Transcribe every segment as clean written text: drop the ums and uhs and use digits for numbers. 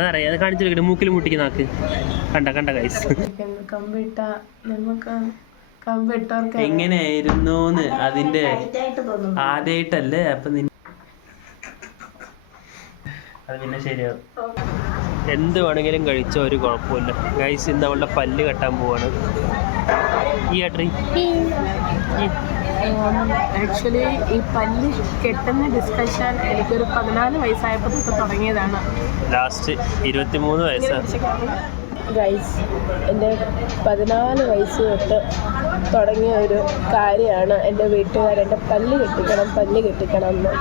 അതറിയാം, അത് കാണിച്ചു മൂക്കിൽ മുട്ടിക്കുന്നാക്ക് കണ്ട ഗൈസ് എങ്ങനെയായിരുന്നു അതിന്റെ ആദ്യമായിട്ടല്ലേ. അപ്പൊ അത് പിന്നെ ശരിയാവും. എന്ത് വേണമെങ്കിലും കഴിച്ച ഒരു കുഴപ്പമില്ല ഗൈസ്. ഇന്ന് അവളുടെ പല്ല് കെട്ടാൻ പോവാണ്. ആക്ച്വലി ഈ പല്ല് കെട്ടുന്ന ഡിസ്കഷൻ എനിക്കൊരു 14 വയസ്സായപ്പോൾ തുടങ്ങിയതാണ്. ലാസ്റ്റ് 23 വയസ്സാണ് ഗൈസ്. എൻ്റെ 14 വയസ്സ് തൊട്ട് തുടങ്ങിയ ഒരു കാര്യമാണ് എൻ്റെ വീട്ടുകാരെൻ്റെ പല്ല് കെട്ടിക്കണം എന്ന്.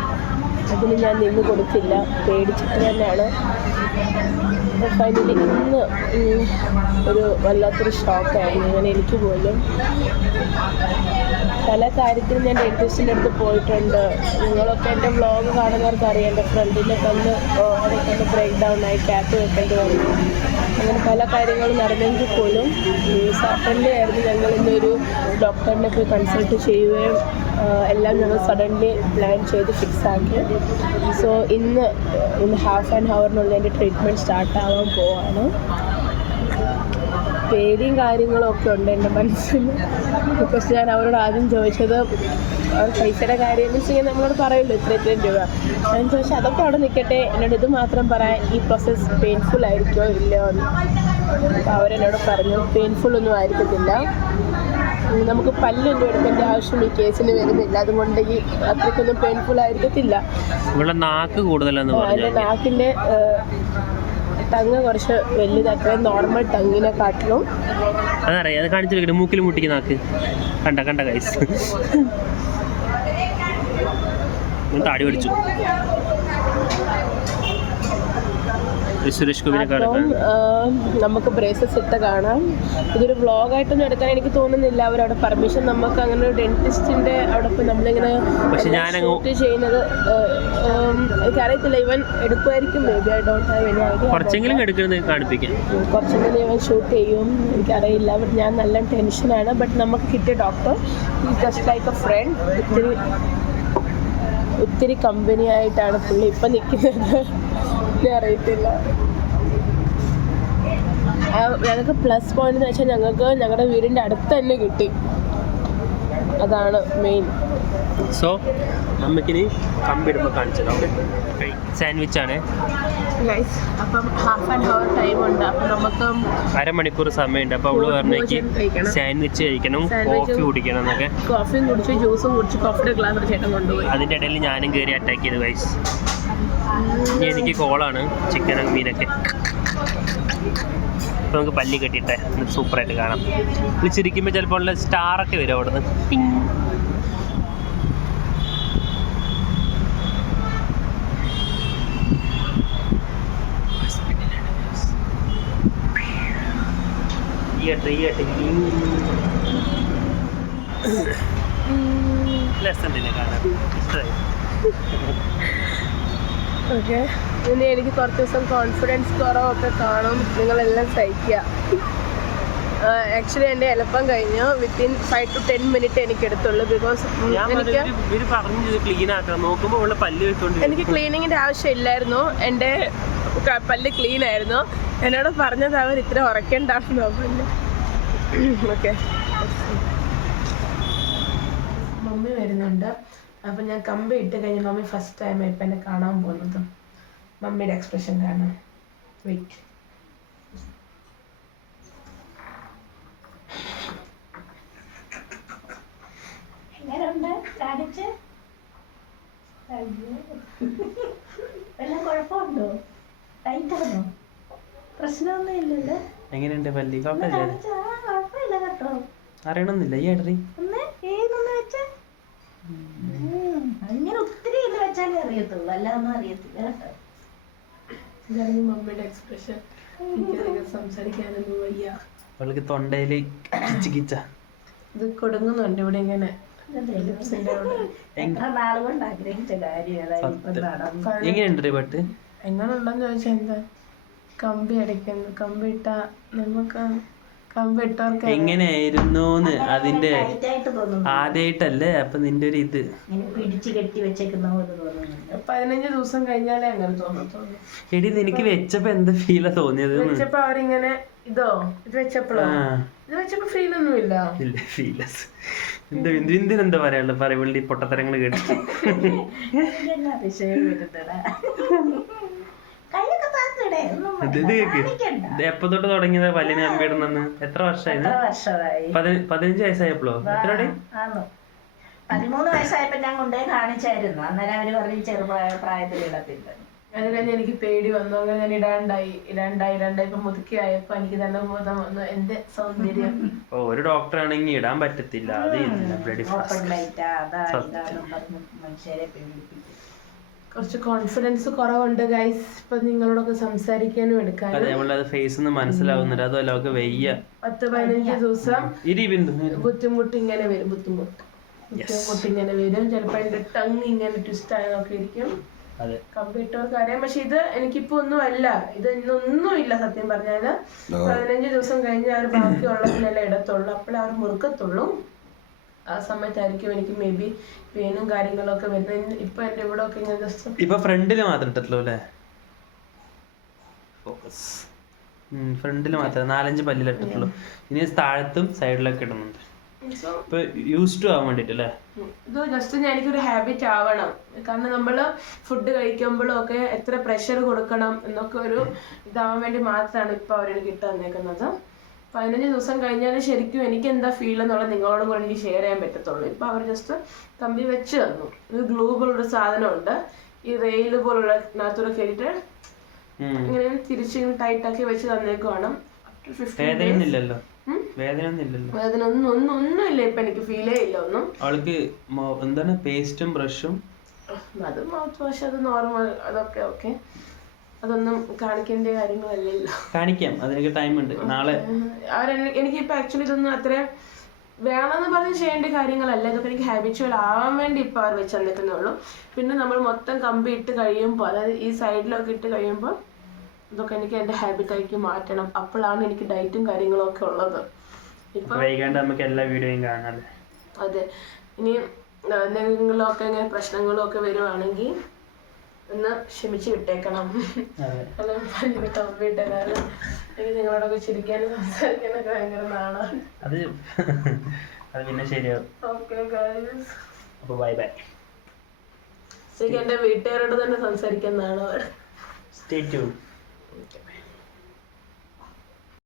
അതിന് ഞാൻ നിന്ന് കൊടുത്തില്ല, പേടിച്ചിട്ട് തന്നെയാണ്. ഫൈനലി ഇന്ന് ഒരു വല്ലാത്തൊരു ഷോക്കായിരുന്നു ഇങ്ങനെ എനിക്ക് പോലും. പല കാര്യത്തിലും ഞാൻ ഡെന്റിസ്റ്റിൻ്റെ അടുത്ത് പോയിട്ടുണ്ട്. നിങ്ങളൊക്കെ എൻ്റെ വ്ളോഗ് കാണുന്നവർക്ക് അറിയാം. എൻ്റെ ഫ്രണ്ടിൻ്റെ കണ്ണ് അതൊക്കെ ബ്രേക്ക് ഡൗൺ ആയി, ക്യാപ്പ് വെക്കേണ്ടി വന്നു. അങ്ങനെ പല കാര്യങ്ങളും നടന്നെങ്കിൽ പോലും സാറ്റർഡേ ആയിരുന്നു ഞങ്ങൾ ഇന്നൊരു ഡോക്ടറിനെ പോയി കൺസൾട്ട് ചെയ്യുകയും എല്ലാം ഞങ്ങൾ സഡൻലി പ്ലാൻ ചെയ്ത് ഫിക്സ് ആക്കി. സോ ഇന്ന് ഹാഫ് ആൻ ഹവറിനുള്ളിൽ എൻ്റെ ട്രീറ്റ്മെൻറ്റ് സ്റ്റാർട്ടാവാൻ പോവാണ്. പേടിയും കാര്യങ്ങളും ഒക്കെ ഉണ്ട് എൻ്റെ മനസ്സിൽ. ബിക്കോസ് ഞാൻ അവരോട് ആദ്യം ചോദിച്ചത് അവർ പൈസയുടെ കാര്യം വെച്ചാൽ നമ്മളോട് പറയുമല്ലോ ഇത്രയും രൂപ. ഞാൻ ചോദിച്ചാൽ അതൊക്കെ അവിടെ നിൽക്കട്ടെ, എന്നോട് ഇത് മാത്രം പറയാൻ, ഈ പ്രോസസ്സ് പെയിൻഫുൾ ആയിരിക്കുമോ ഇല്ലയോ എന്ന്. അപ്പോൾ അവരെന്നോട് പറഞ്ഞു പെയിൻഫുള്ളൊന്നും ആയിരിക്കത്തില്ല, നമുക്ക് പല്ലൊന്നും എടുക്കേണ്ട ആവശ്യം ഈ കേസിന് വരുന്നില്ല, അതുകൊണ്ട് ഈ അത്രയ്ക്കൊന്നും പെയിൻഫുൾ ആയിരിക്കത്തില്ല. എൻ്റെ നാക്കിൻ്റെ ടങ്ങ് കുറച്ച് വലുതാക്കുക, നോർമൽ ടങ്ങിനെക്കാട്ടിലും. അതറിയാം, അത് കാണിച്ചു മൂക്കിൽ മുട്ടിക്കുന്നാക്ക് കണ്ട ഗൈസ്. താടി പഠിച്ചു. അപ്പം നമുക്ക് ബ്രേസസ് ഇട്ട് കാണാം. ഇതൊരു വ്ളോഗായിട്ടൊന്നും എടുക്കാൻ എനിക്ക് തോന്നുന്നില്ല. അവരവിടെ പെർമിഷൻ നമുക്ക് അങ്ങനെ ഒരു ഡെന്റിസ്റ്റിന്റെ അവിടെ ഇപ്പോൾ നമ്മളിങ്ങനെ ഷൂട്ട് ചെയ്യുന്നത് എനിക്കറിയത്തില്ല. ഇവൻ എടുക്കുമായിരിക്കും, baby I don't have any idea. കുറച്ചെങ്കിലും ഇവൻ ഷൂട്ട് ചെയ്യും, എനിക്കറിയില്ല. ബട്ട് ഞാൻ നല്ല ടെൻഷനാണ്. ബട്ട് നമുക്ക് കിട്ടിയ doctor just like a friend. ഒത്തിരി കമ്പനി ആയിട്ടാണ് പുള്ളി ഇപ്പം നിൽക്കുന്നത്. അറിയത്തില്ല. ഞങ്ങൾക്ക് പ്ലസ് പോയിന്റ് എന്ന് വെച്ചാൽ ഞങ്ങൾക്ക് ഞങ്ങളുടെ വീടിൻ്റെ അടുത്ത് തന്നെ കിട്ടി, അതാണ് മെയിൻ. സോ നമുക്കിനി കമ്പിടുമ്പോൾ കാണിച്ചത് സാൻഡ്വിച്ച് ആണ് ഗൈസ്. അപ്പം ഹാഫ് ആൻ ഹവർ ടൈം ഉണ്ട്. അപ്പം നമുക്ക് അരമണിക്കൂർ സമയമുണ്ട്. അപ്പോൾ അവള് പറഞ്ഞേക്ക് സാൻഡ്വിച്ച് കഴിക്കണം, കോഫി കുടിക്കണം എന്നൊക്കെ. കോഫിയും കുടിച്ച് ജ്യൂസും കുടിച്ച് കോഫിയുടെ ഗ്ലാസ് ചേട്ടൻ കൊണ്ടുപോയി. അതിൻ്റെ ഇടയിൽ ഞാനും കയറി അറ്റാക്ക് ചെയ്തു ഗൈസ്. ഇനി എനിക്ക് കോളാണ്, ചിക്കനും മീനൊക്കെ. അപ്പോൾ നമുക്ക് പല്ലി കെട്ടിയിട്ടെ സൂപ്പറായിട്ട് കാണാം. ഇത് ചിരിക്കുമ്പോൾ ചിലപ്പോൾ സ്റ്റാറൊക്കെ വരും അവിടെ നിന്ന്. ഓക്കെ, ഇനി എനിക്ക് കുറച്ച് ദിവസം കോൺഫിഡൻസ് കുറവൊക്കെ കാണും, നിങ്ങളെല്ലാം സഹിക്കുക. ആക്ച്വലി എൻ്റെ എളുപ്പം കഴിഞ്ഞു. വിത്തിൻ 5 to 10 മിനിറ്റ് എനിക്ക് എടുത്തുള്ളൂ. ബിക്കോസ് എനിക്ക് ക്ലീനിങ്ങിൻ്റെ ആവശ്യമില്ലായിരുന്നു. എൻ്റെ പല്ല് ക്ലീൻ ആയിരുന്നു. എന്നോട് പറഞ്ഞത് അവർ ഇത്ര ഉറക്കേണ്ടാണെന്ന് തോന്നുന്നു. ഓക്കെ, മമ്മി വരുന്നുണ്ട്. അപ്പം ഞാൻ കമ്പി ഇട്ട് കഴിഞ്ഞ് മമ്മി ഫസ്റ്റ് ടൈം ഇപ്പം എന്നെ കാണാൻ പോകുന്നത്. മമ്മിയുടെ എക്സ്പ്രഷൻ കാണാം. വെയിറ്റ്. എങ്ങനെയുണ്ട് കാണിച്ച്? വല്ല കുഴപ്പമുണ്ടോ? ടൈറ്റാണോ? പ്രശ്നമൊന്നും ഇല്ലല്ലോ. എങ്ങനെയുണ്ട് പല്ലി? കുഴപ്പമില്ല കേട്ടോ. അറിയണമെന്നില്ല ഈ ഏട്ടറി ഏതൊന്ന് വെച്ചാ അങ്ങനെ ഒത്തിരി എന്ന് വെച്ചാലേ അറിയത്തുള്ളൂ, അല്ലാതൊന്നും അറിയത്തില്ല കേട്ടോ. ഇതാണ് മമ്മിയുടെ എക്സ്പ്രഷൻ. എനിക്കധികം സംസാരിക്കാനൊന്നും വയ്യ. അവൾക്ക് തൊണ്ടയില് കിച്ച ഇത് കൊടുങ്ങുന്നുണ്ട് ഇവിടെ ഇങ്ങനെ. നാളുകൊണ്ട് ആഗ്രഹിച്ച കാര്യം എങ്ങനെയുണ്ട് പട്ട്? എങ്ങനെയുണ്ടെന്ന് ചോദിച്ചാൽ എന്താ, കമ്പി അടിക്കുന്നു. കമ്പി ഇട്ടാ നമുക്ക് കമ്പിട്ടവർക്ക് എങ്ങനെയായിരുന്നോന്ന് അതിന്റെ ആയിട്ട് തോന്നുന്നു. ആദ്യമായിട്ടല്ലേ അപ്പൊ നിന്റെ ഒരു ഇത് ഇങ്ങനെ പിടിച്ച് കെട്ടി വെച്ചേക്കുന്ന പോലെ തോന്നുന്നുണ്ട്. 15 ദിവസം കഴിഞ്ഞാലേ അങ്ങനെ തോന്നത്തുള്ളൂ. എടി നിനക്ക് വെച്ചപ്പോ എന്താ ഫീലാ തോന്നിയത്? വെച്ചപ്പോ അവരിങ്ങനെ ഇത് വെച്ചപ്പോഴോ ഇത് വെച്ചപ്പോ ഫീലൊന്നും ഇല്ല. ഫീലസ് എന്തിനെന്താ പറയാനുള്ള പറയുള്ളി പൊട്ടത്തരങ്ങൾ കേട്ടു. ഇതെന്നാ അതിശയം വരുന്നടാ. കൈയൊക്കെ താത്തിടെ, ഒന്നും ഇത് വേണ്ട, കേക്ക് കാണിക്കണ്ട. ഇത് എപ്പോ തൊട്ട് തുടങ്ങിയത് പല്ലിന് കമ്പിടുന്നെന്ന്? എത്ര വർഷമായി? എത്ര വർഷമായി? 15 വയസ്സായപ്പോഴോ? എത്രടി? ആന്നു 13 വയസ്സായപ്പോ ഞാൻ കൊണ്ടുപോയി കാണിച്ചായിരുന്നു. അന്നേരം അവര് പറഞ്ഞു പ്രായത്തിൽ ഇടത്തില്ല. അത് കഴിഞ്ഞ് എനിക്ക് പേടി വന്നു. അങ്ങനെ ഞാൻ ഇടാണ്ടായി ഇപ്പൊ മുതുക്കിയായപ്പോ എനിക്ക് തന്നെ ബോധം വന്നു എന്റെ സൗന്ദര്യം. ഒരു ഡോക്ടർ ആണെങ്കിൽ ഇടാൻ പറ്റത്തില്ല. അത് ബ്ലഡി ഓപ്പൺ ലൈറ്റാ അതാ ഇതാന്നും പറഞ്ഞ് മനുഷ്യരെ പേടിപ്പിക്കും. കുറച്ച് കോൺഫിഡൻസ് കുറവുണ്ട് ഗൈസ്. ഇപ്പൊ നിങ്ങളോടൊക്കെ സംസാരിക്കാനും എടുക്കാനും. അതെ, നമ്മളത് ഫേസ് ഒന്നും മനസ്സിലാവുന്നില്ല. അതുമല്ല അവർക്ക് വയ്യ. 10-15 ദിവസം ബുദ്ധിമുട്ട് ഇങ്ങനെ വരും. ബുദ്ധിമുട്ട് ഇങ്ങനെ വരും. ചിലപ്പോ എന്റെ ടങ് ഇങ്ങനെ ട്വിസ്റ്റ് ആയതൊക്കെ ഇരിക്കും. കമ്പ്യൂട്ടർക്ക് അറിയാം. പക്ഷെ ഇത് എനിക്കിപ്പോ ഒന്നും അല്ല. ഇത് ഇന്നൊന്നും ഇല്ല സത്യം പറഞ്ഞാല്. 15 ദിവസം കഴിഞ്ഞ് അവർ ബാക്കിയുള്ളതിനെല്ലാം ഇടത്തുള്ളൂ. അപ്പോഴേ അവർ മുറുക്കത്തുള്ളൂ. ആ സമയത്തായിരിക്കും എനിക്ക് മേ ബി പെയിനും കാര്യങ്ങളൊക്കെ വരുന്നത്. ഇപ്പൊ എന്റെ ഇവിടെ ഒക്കെ ഇങ്ങനെ ജസ്റ്റ് ഇപ്പൊ ഫ്രണ്ടില് മാത്രം ഇട്ടല്ലോ അല്ലേ? ഫോക്കസ് ഫ്രണ്ടില് മാത്രം 4-5 പല്ലിലിട്ടിട്ടുള്ളൂ. ഇനി താഴത്തും സൈഡിലൊക്കെ ഇടുന്നുണ്ട്. ഇപ്പൊ യൂസ് ടു ആവാൻ വേണ്ടിട്ടല്ലേ? ഇത് ജസ്റ്റ് എനിക്കൊരു ഹാബിറ്റ് ആവണം. കാരണം നമ്മള് ഫുഡ് കഴിക്കുമ്പോഴും ഒക്കെ എത്ര പ്രഷർ കൊടുക്കണം എന്നൊക്കെ ഒരു ഇതാവാൻ വേണ്ടി മാത്രമാണ് ഇപ്പൊ അവരെനിക്ക് ഇട്ട് തന്നേക്കുന്നത്. 15 ദിവസം കഴിഞ്ഞാൽ ശരിക്കും എനിക്ക് എന്താ ഫീൽ എന്നുള്ളത് നിങ്ങളോടും കൂടെ എനിക്ക് ഷെയർ ചെയ്യാൻ പറ്റത്തുള്ളൂ. ഇപ്പൊ അവർ ജസ്റ്റ് കമ്പി വെച്ച് തന്നു. ഇത് ഗ്ലൂ പോലുള്ള സാധനമുണ്ട്. ഈ റെയിൽ പോലുള്ള നാത്തൂടെ കേട്ടിട്ട് ഇങ്ങനെ തിരിച്ച് ടൈറ്റ് ആക്കി വെച്ച് തന്നേക്കുവാണ്. വേദന ഒന്നും ഇല്ല. ഇപ്പൊ എനിക്ക് ഫീലേ ഇല്ല ഒന്നും. അവൾക്ക് എന്താണ് പേസ്റ്റും ബ്രഷും അത് മൗത്ത് വാഷ് അത് നോർമൽ അതൊക്കെ ഓക്കെ. അതൊന്നും കാണിക്കേണ്ട കാര്യങ്ങളല്ലല്ലോ. കാണിക്കാം, അതിനൊക്കെ ടൈം ഉണ്ട്. നാളെ എനിക്കിപ്പോ ആക്ച്വലി ഇതൊന്നും അത്ര വേണമെന്ന് പറഞ്ഞ് ചെയ്യേണ്ട കാര്യങ്ങളല്ല. ഇതൊക്കെ എനിക്ക് ഹാബിച്വൽ ആവാൻ വേണ്ടി ഇപ്പൊ അവർ വെച്ച് തന്നിട്ടുള്ളൂ. പിന്നെ നമ്മൾ മൊത്തം കമ്പി ഇട്ട് കഴിയുമ്പോൾ, അതായത് ഈ സൈഡിലൊക്കെ ഇട്ട് കഴിയുമ്പോൾ ഇതൊക്കെ എനിക്ക് എന്റെ ഹാബിറ്റാക്കി മാറ്റണം. അപ്പോഴാണ് എനിക്ക് ഡയറ്റും കാര്യങ്ങളും ഒക്കെ ഉള്ളത്. ഇപ്പൊ നമുക്ക് എല്ലാ വീഡിയോയും കാണാം. അതെ, ഇനി എന്തെങ്കിലുമൊക്കെ ഇങ്ങനെ പ്രശ്നങ്ങളും ഒക്കെ വരുവാണെങ്കിൽ ഒന്ന് ക്ഷമിച്ച് വിട്ടേക്കണം. അല്ല കമ്പിട്ട കാരണം എനിക്ക് നിങ്ങളോടൊക്കെ ചിരിക്കാനും സംസാരിക്കാനൊക്കെ ഭയങ്കര നാണാണ്. അത് പിന്നെ ശരിയാവും. ഓക്കെ ഗൈസ്, അപ്പോൾ ബൈ ബൈ. ശരിക്കും എന്റെ വീട്ടുകാരോട് തന്നെ സംസാരിക്കാൻ നാണോ. Stay tune.